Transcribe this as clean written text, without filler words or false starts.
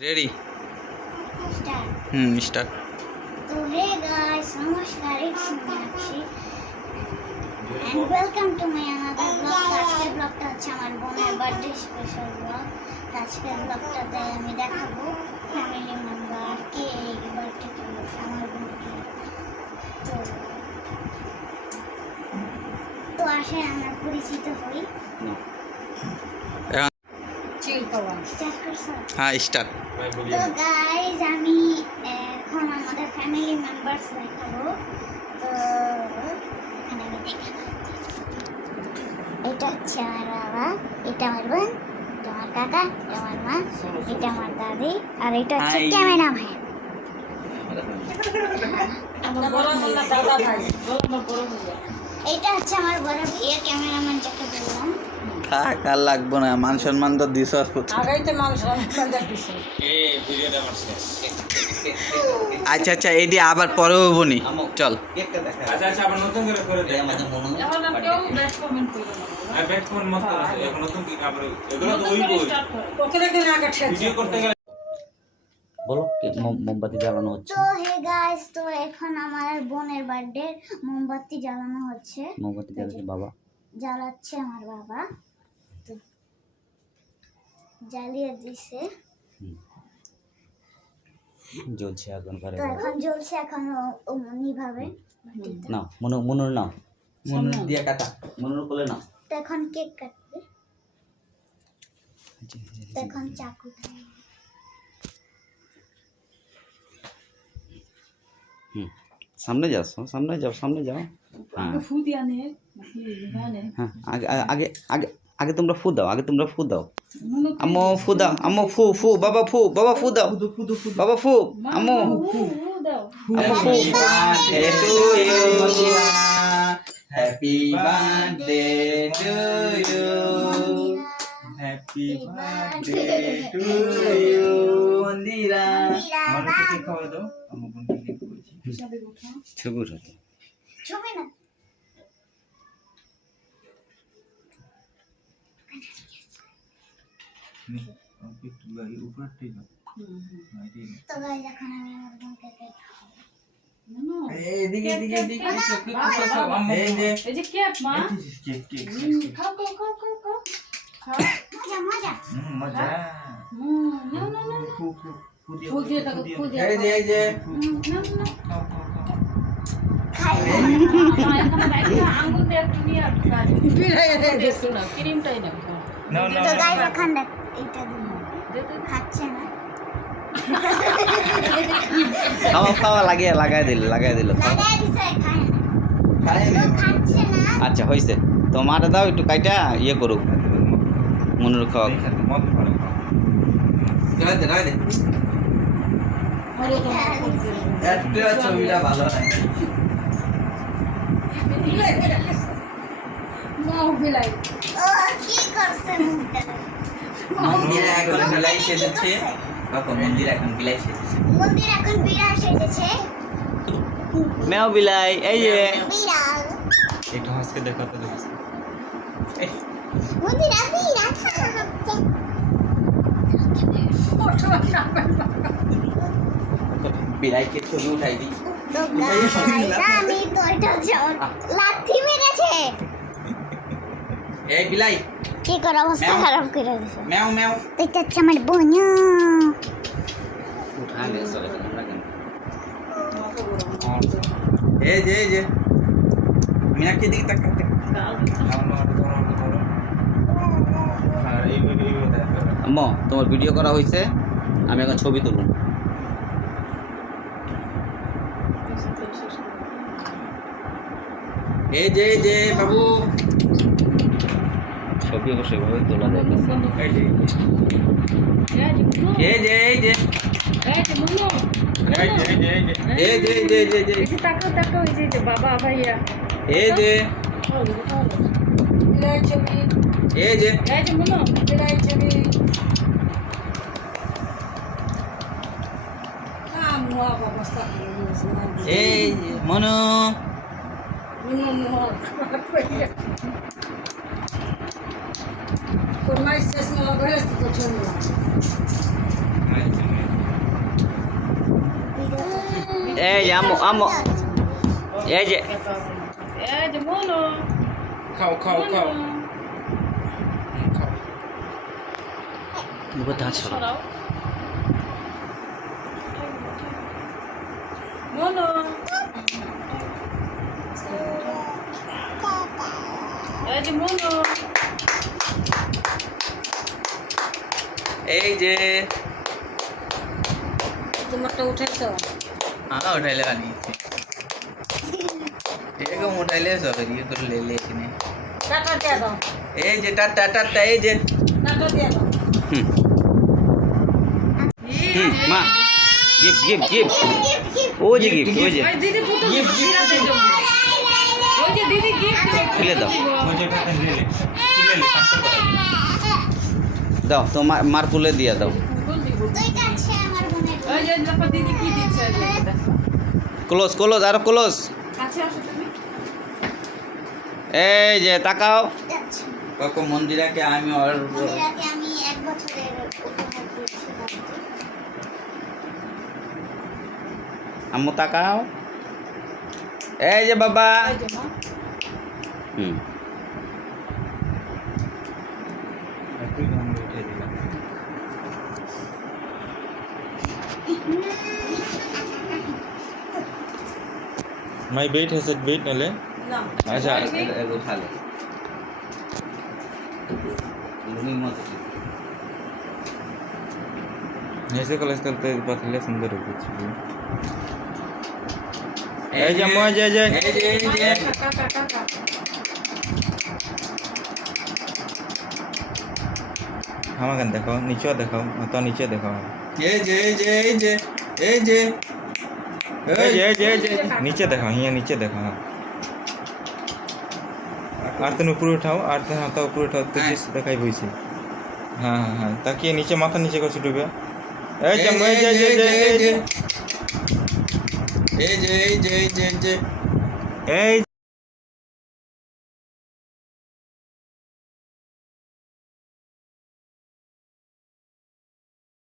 Ready start तो hey guys नमस्कार it's Meenakshi and welcome to my another blog আজকের ব্লগটা হচ্ছে আমার বোনের বার্থডে স্পেশাল ব্লগ আজকের ব্লগটাতে আমি দেখাবো ফ্যামিলি মেম্বার কে এই বার্থডে করেছে আমার বোনকে তো তো আসে আমরা পরিচিত হই স্টার্ট করছো हाँ स्टार्ट তো গাইস আমি এখন আমাদের ফ্যামিলি মেম্বারস দেখাবো তো এখানে আমি দেখাবো এটা হচ্ছে আমার বাবা এটা আমার বোন এটা আমার কাকা এটা আমার মা এটা আমার দাদি আর এটা হচ্ছে ক্যামেরা ভাই এটা হচ্ছে আমার বড় ভাইয়া ক্যামেরাম্যান যাকে বললাম কার লাগবো না মান সম্মান তো দিছ আচ্ছা আচ্ছা এটি আবার পরে হবো নি চল আচ্ছা আচ্ছা আবার নতুন করে দে আমাদের মনে কেউ ব্যাক কমেন্ট করো না ব্যাক কমেন্ট মত করো এখন নতুন কি আবার এগুলো তো ওই বই ওকে একদিন আগে ভিডিও করতে গেলে বলো মোমবাতি জ্বালানো হচ্ছে তো হে গাইস তো এখন আমার বোনের বার্থডে মোমবাতি জ্বালানো হচ্ছে মোমবাতি জ্বালাচ্ছে বাবা জ্বালাচ্ছে আমার বাবা তো জ্বালিয়ে দিছে জ্বলছে এখন করে তো এখন জ্বলছে এখন নিভাবে না মনুর নাও মনুর দিয়ে কাটা মনুর কোলে নাও তো এখন কেক কাটবে তো এখন চাকু সামনে যাও সামনে যাও হ্যাঁ হ্যাঁ আগে আগে আগে তোমরা ফু দাও আম্মু ফু দাও আম্মু ফু বাবা ফু দাও বাবা ফু আম্মু আম্মু ফু happy birthday to you happy birthday to you Mandira আমাকে কেক খাওয়া দাও আমার বোনকে কেক করেছি ছবি উঠাতে ছবি না ওকে তুলা এই উপরটাই না তো গাইস এখন আমি আমার বোনকে কেক খাওয়াবো এদিকে এই যে কেক মা কেক খাও মজা মজা না ফু এই যে খাই আঙ্গুল দিয়ে একটু নিয়ে আর ক্রিমটাই না না তো গাইস এখন দেখ এইটা দিন খাচ্ছে না খাওয়া লাগাই দিল লাগাই দিছে খায় না তো খাচ্ছে না আচ্ছা হয়েছে তো মাটা দাও একটু কাইটা ইয়ে করুক মনুর খাওয়া রায় দে একটা ছবিটা ভালো নাই ও কি করছে মুখটা মন্দিরে এখন বিলাই সেজেছে মন্দির এখন বিলাই সেজেছে মন্দির এখন বিড়াল সেজেছে মেও বিলাই এই যে বিড়াল একটু হাসকে দেখাতে দেবো মন্দির বিড়াল খাচ্ছে বিলাইকে ছবি উঠাই দিই তো গাইস আমি তো এটা লাথি মেরেছে এই বিলাই কি করে অবস্থা খারাপ করে দিছে ম্যাও ম্যাও এটা হচ্ছে আমার বোন উঠা লে চলে রাখেন এই যে মিনাকে দিকে তাকাতে আর এই আম্মু তোমার ভিডিও করা হয়েছে আমি এখন ছবি তুলুন এই যে বাবু ছবি অবশ্য এভাবে তোলা যায় এই যে বাবা ভাইয়া এই যে মনো এই যে মনু এই যে আম্মু আম্মু এই যে খাও খাও খাও মুখে হাত সরাও এই যে তোমারটা উঠেছো हाँ उठा ले वाली ये को उठा ले सो ये कर ले ले इसने টাটা দিয়ে দাও ए जे टाटा टाटा ए जे টাটা দিয়ে দাও মা গিফট গিফট গিফট ও যে গিফট ও যে দিদি ফুটো ওই যে দিদি গিফট ফেলে দাও মজাটা ले ले शांत कर দাও তো মার কুলে দিয়ে দাও দুইটা আছে আমার বোনের। ওই যে দেখো দিদি কি দিচ্ছে ক্লোজ ক্লোজ আর ক্লোজ কাছে আসো তুমি এই যে তাকাও দুইটা আছে। को मंदिरा के आमी और মন্দিরাকে আমি 1 বছরের উপহার দিয়েছি বাড়িতে। আম্মু তাকাও এই যে বাবা এই যে মা হুম उठा दिला माय वेट है सेट वेट नले না अच्छा उठा ले लुंगी मत ऐसे कलर करते पतले सुंदर हो कुछ भी ए जम्मू जय जय ए जे কাকা কাকা हमारे देखो नीचे देखो तो नीचे देखो ए जे ए जे ए जे जय नीचे देखो यहाँ नीचे देखो हाँ आरतन ऊपर उठाओ आरतन हाथ ऊपर उठाओ तो जिस दिखाई वैसे हाँ हाँ हाँ ताकि नीचे माथा नीचे कर डूबे ए जम्मू जय जय जय जय ए जे ए जे ए